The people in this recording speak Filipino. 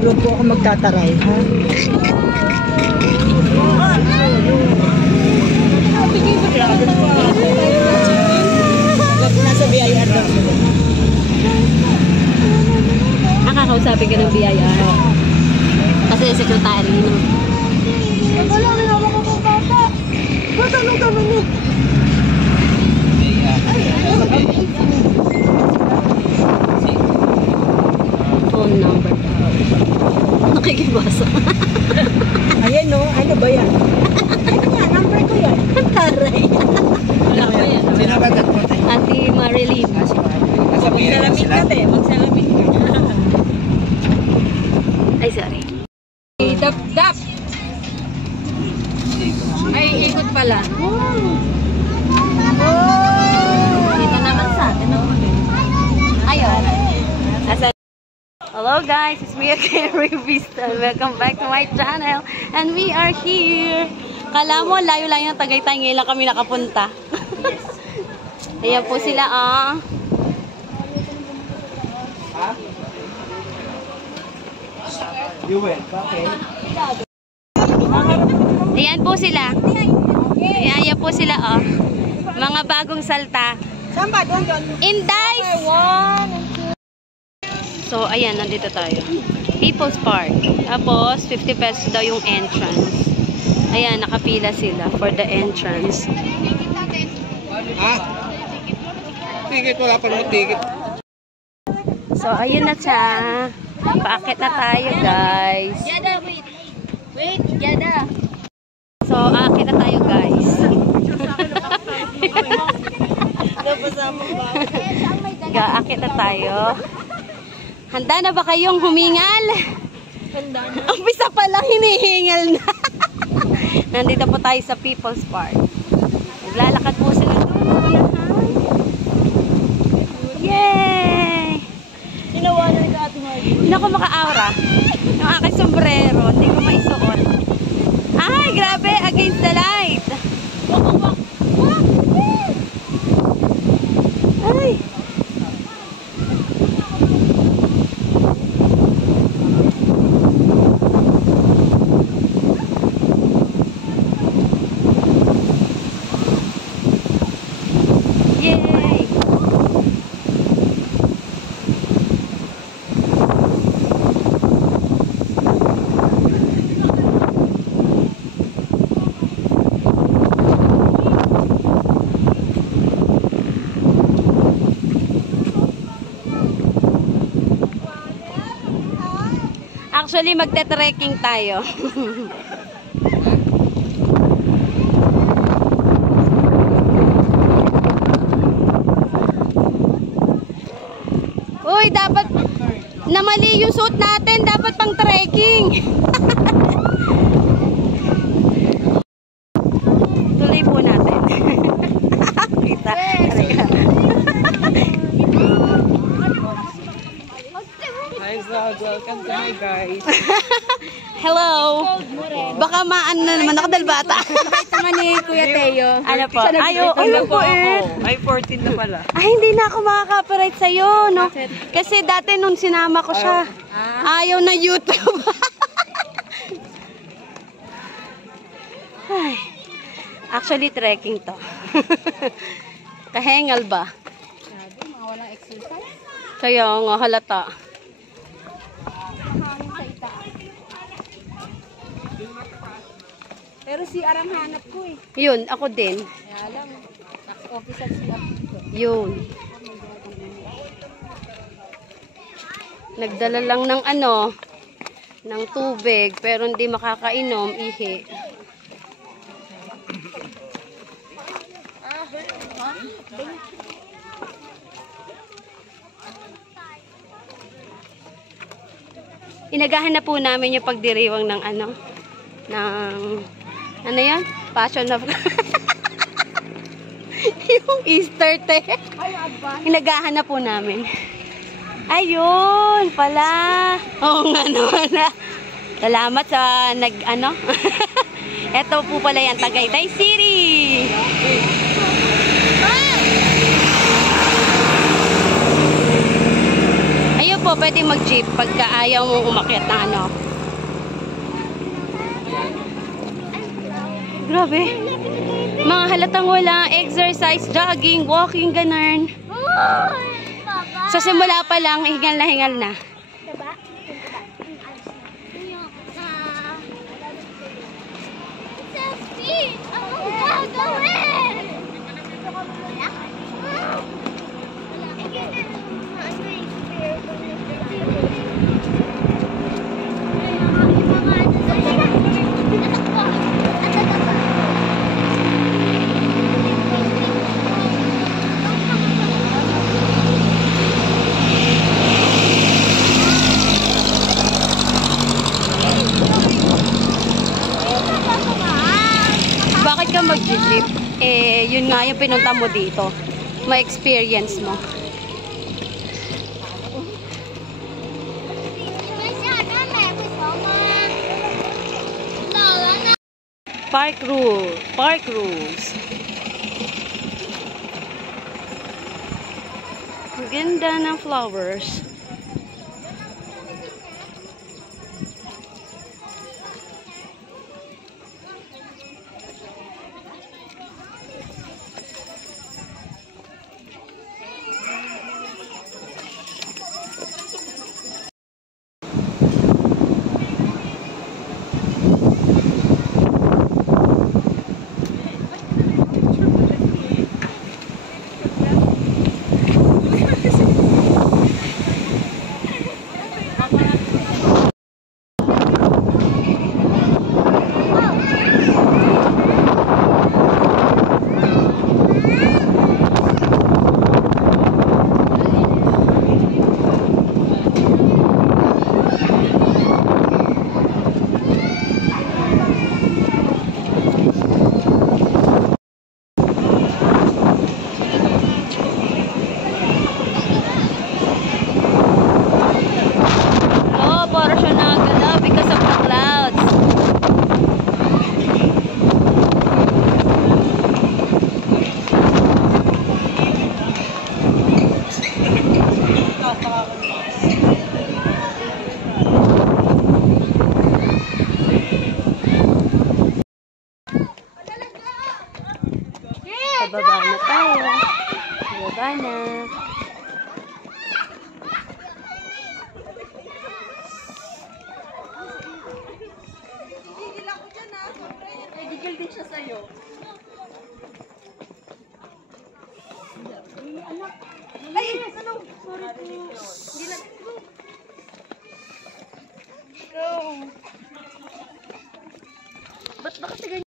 Huwag po ako magtataray, ha? Nasa BIR daw sila. Nakakausapin ka ng BIR. Kasi sekretary no. Wala rin ako kung bata. Tanong mo. Phone number. Nakikibasa. Ayan no, ano ba yan? Ano nga, number ko yan. Taray. Wala ko yan. Sino ba ito? Ate Marilyn. Magsalamin ka te, magsalamin ka. Ay, sorry. Dap. Ay, ikot pala. Dito naman sa atin. Ayun. Hello guys, it's me again, Revista. Welcome back to my channel. And we are here. Kala mo, layo-layo ng Tagaytay. Ngayon lang kami nakapunta. Ayan po sila, Okay. Ayan po sila. Ayan po sila, mga bagong salta. Saan ba? Doon. Indies! So, ayan, nandito tayo. People's Park. Tapos, 50 pesos daw yung entrance. Ayan, nakapila sila for the entrance. Ha? Ticket, wala pa naman ticket. So, ayun na siya. Paakit na tayo, guys. Yada, wait, Yada. So, aakit na tayo, guys. Aakit na tayo. Handa na ba kayong humingal? Handa na. Umpisa pa lang, hinihingal na. Nandito po tayo sa People's Park. Naglalakad po sila doon. Yay! Ginawa na rin ka Ate Margie. Hindi ako maka-aura. Yung aking sombrero, hindi ko maisuot. Ay, grabe! Against the light! Ay! Yay! Actually, magte-trekking tayo. Uy, dapat namali yung suit natin. Dapat pang trekking. Tuloy po natin. Kita. Welcome to my guys. Hello. Baka maan na naman. Nakadalbata. Naman ni Kuya Teo. Ano po? Ayaw po eh. Ay, 14 na pala. Ay, hindi na ako makaka-copyright sa'yo, no? Kasi dati nung sinama ko siya, ayaw na YouTube. Ay, actually, trekking to. Kahengal ba? Mga walang exercise. Kaya nga, halata. Pero si Arang hanap ko eh. Yun, ako din. Kaya lang, tax officer sila. Yun. Nagdala lang ng ano, ng tubig, pero hindi makakainom, ihi. Inagahan na po namin yung pagdiriwang ng ano, ano yan? Passion of yung Easter te. Inagahan na po namin. Ayun pala. Oo nga naman na. Salamat sa nag-ano. Ito po pala yan, Tagaytay City. Ayun po, po, pwede mag-jeep pagka ayaw mo umakyat na ano. Grabe. Mga halatang wala, exercise, jogging, walking, ganun. Sa simula pa lang, hingal na hingal na. Bakit ka mag-jeep? Eh, yun nga yung pinunta mo dito. Ma-experience mo. Park rules. Ang ganda ng flowers. Pababa na tayo. Pababa na. Gigil din siya sa'yo. Ay, ano? Sorry po. Hindi na. Go. Ba't ba kasi ganyan?